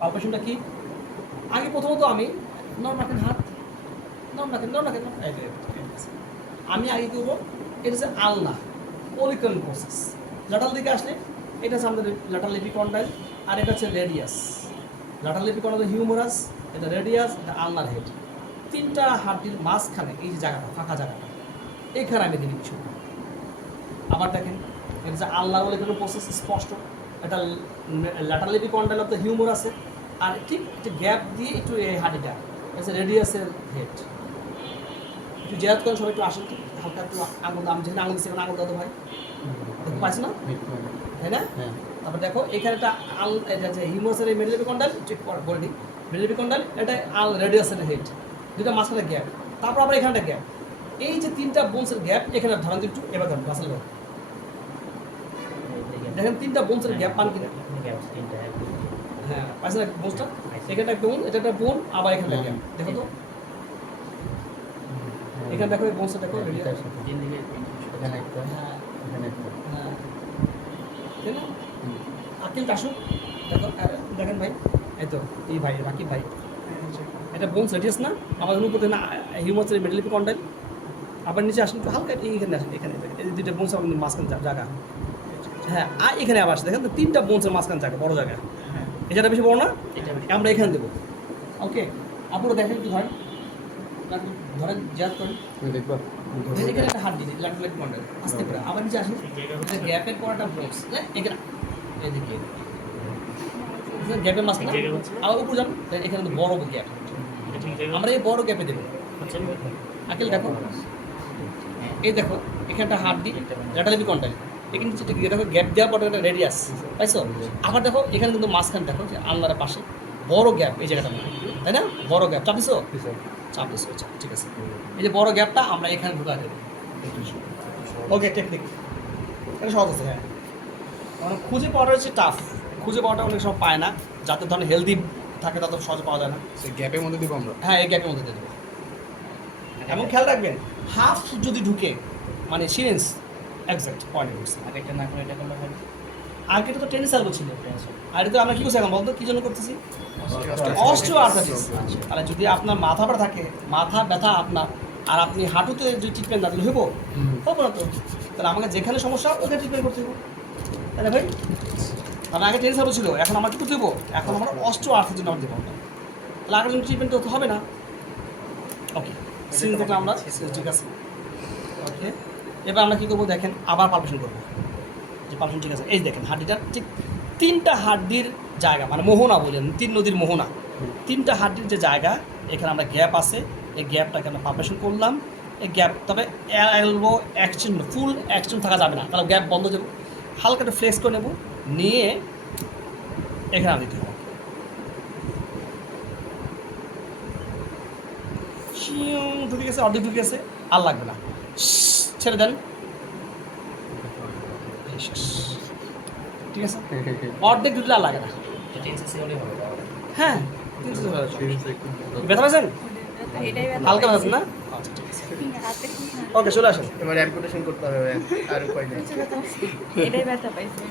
পালপেশনটা কি? আগে প্রথমত আমি নরম রাখেন হাত, নরম রাখেন আমি আগে করবো এটা হচ্ছে আলনা পলিকন প্রসেস। ল্যাটারাল দিকে আসলে এটা হচ্ছে আমাদের ল্যাটারাল এপিকন্ডাইল, আর এটা হচ্ছে রেডিয়াস। ল্যাটারাল এপিকন্ডাইল হিউমারাস, এটা রেডিয়াস, এটা আলনার হেড। তিনটা হাড্ডির মাঝখানে এই যে জায়গাটা, ফাঁকা জায়গাটা, এখানে আমি দিয়ে দিচ্ছি। আবার দেখেন এটা হচ্ছে আলনার পলিকন প্রসেস, স্পষ্ট। এটা ল্যাটারাল এপিকন্ডাইল অফ দ্য হিউমারাসে, আর ঠিক একটু গ্যাপ দিয়ে একটু এই হাডিটা আছে রেডিয়াসের হেড। একটু জেরাত করেন সবাই, একটু আসেন, তো হালকা একটু আঙুল, আমি যেখানে আঙুল দিচ্ছি আঙুল দাও ভাই, দেখতে পাচ্ছি না, তাই না? তারপর দেখো এখানে একটা এটা যে হিউমারাসের এই মিডল এপিকন্ডাইল, চেক বলে দিই, মিডল এপিকন্ডাইল এটা রেডিয়াসের হেড, দুটা মাঝখানে গ্যাপ। তারপর আবার এখানটা গ্যাপ। এই যে তিনটা বোনসের গ্যাপ এখানে ধরেন একটু, এবার ধরেন রাসেল ভাই দেখেন তিনটা বোনসের গ্যাপ পান কিনা? হ্যাঁ পাইছে না বোনসটা? এখানটা বোন, এটা একটা বোন, আবার এখানটা গ্যাপ, দেখো তো এখানে দেখো বোনসটা দেখো রেডি আছে, হ্যাঁ হ্যাঁ তাই না? আকিলটা আসুন, দেখো দেখেন ভাই, এই তো এই ভাই রাকিব ভাই, এটা বোনস রেডিয়াস না, আবার উপরে না হিউমারাসের মিডল এপিকন্ডাইল। আবার নিচে আসুন একটু হালকা, এইখানে আসেন, এখানে এই দুইটা বোনস আমাদের মাঝখানে জায়গা, হ্যাঁ আর এখানে আবার আসে দেখেন তো তিনটা বোনসের মাঝখানে জায়গা, বড় জায়গা। এটা বেশি বড় না, আমরা এখানে দেবো। ওকে আপুরা দেখেন একটু ধরেন, ধরেন জাজ করেন, এখানে একটা হাত দিন ল্যাটারাল এপিকন্ডাইল আস্তে করে, আবার নিচে আসেন, এটা গ্যাপের পর একটা বোনস, এখানে এদিকে গ্যাপের মাঝখানে, আবার উপর যান, এখানে তো বড় গ্যাপ, আমরা এই বড় গ্যাপে দেবো। আকিল দেখো, এই দেখো এখানটা হাত দিই ল্যাটারাল এপিকন্ডাইল, এখানে দেখো গ্যাপ দেওয়ার পর একটা রেডিয়াস পাইছো। আবার দেখো এখানে কিন্তু মাঝখানে দেখো যে আলনার পাশে বড় গ্যাপ, এই জায়গাটা তাই না, বড় গ্যাপ চাপিস চাপিস, ঠিক আছে। এই যে বড় গ্যাপটা আমরা এখানে ঢুকা দেবো। ওকে টেকনিক এটা সহজ আছে, হ্যাঁ মানে খুঁজে পাওয়াটা হচ্ছে টাফ, খুঁজে পাওয়াটা অনেক সময় পায় না, যাতে ধরেন হেলদি থাকে তাদের সহজে পাওয়া যায় না। সেই গ্যাপের মধ্যে দিব আমরা, হ্যাঁ এই গ্যাপের মধ্যে দিয়ে দেবো। এমন খেয়াল রাখবেন হাফ যদি ঢুকে মানে সিরেন্স এক্সাক্ট পয়েন্ট করছে, আগেরটা না করে এটা করলে হয়। আগেটা তো টেনিস এলবো ছিল, আর এটা আমরা কী করছি এখন বলতো, কী জন্য করতেছি? অস্টিওআর্থ্রাইটিস। তাহলে যদি আপনার মাথা ব্যথা থাকে, মাথা ব্যথা আপনার, আর আপনি হাঁটুতে যদি ট্রিটমেন্ট না দিলে হইব না তো, তাহলে আমাকে যেখানে সমস্যা ওখানে ট্রিটমেন্ট করতে হইব, তাই না ভাই? তাহলে আগে টেনিস এলবো ছিল, এখন আমার কী করতে হইব? এখন আমার অস্টিওআর্থ্রাইটিস জন্য আমার দেবো, তাহলে আগের জন্য ট্রিটমেন্ট তো হবে না। ওকে সিরিজ দেখলাম আমরা, ঠিক আছে। ওকে এবার আমরা কী করবো দেখেন, আবার পালপেশন করবো, যে পালপেশন ঠিক আছে। এই দেখেন হাড্ডিটার ঠিক তিনটা হাড্ডির জায়গা, মানে মোহনা বলেন, তিন নদীর মোহনা, তিনটা হাড্ডির যে জায়গা, এখানে আমরা গ্যাপ আছে, এই গ্যাপটাকে আমরা পালপেশন করলাম। এই গ্যাপ তবে এলবো অ্যাকশন, ফুল অ্যাকশন থাকা যাবে না, তাহলে গ্যাপ বন্ধ দেবো, হালকা একটু ফ্লেক্স করে নেবো, নিয়ে এখানে দিতে হবে, ঢুকে গেছে, অর্ধেক ঢুকে গেছে, আর লাগবে না, ছেড়ে দেন, ঠিক আছে। অর্ধেক ঢুকলে আর লাগে না, হ্যাঁ ব্যথা পাইছেন, হালকা ব্যথা না, আচ্ছা ঠিক আছে, ওকে চলে আসেন। এবার অ্যাম্পুটেশন করতে হবে, আর উপায় নেই। এটাই ব্যথা পাইছে।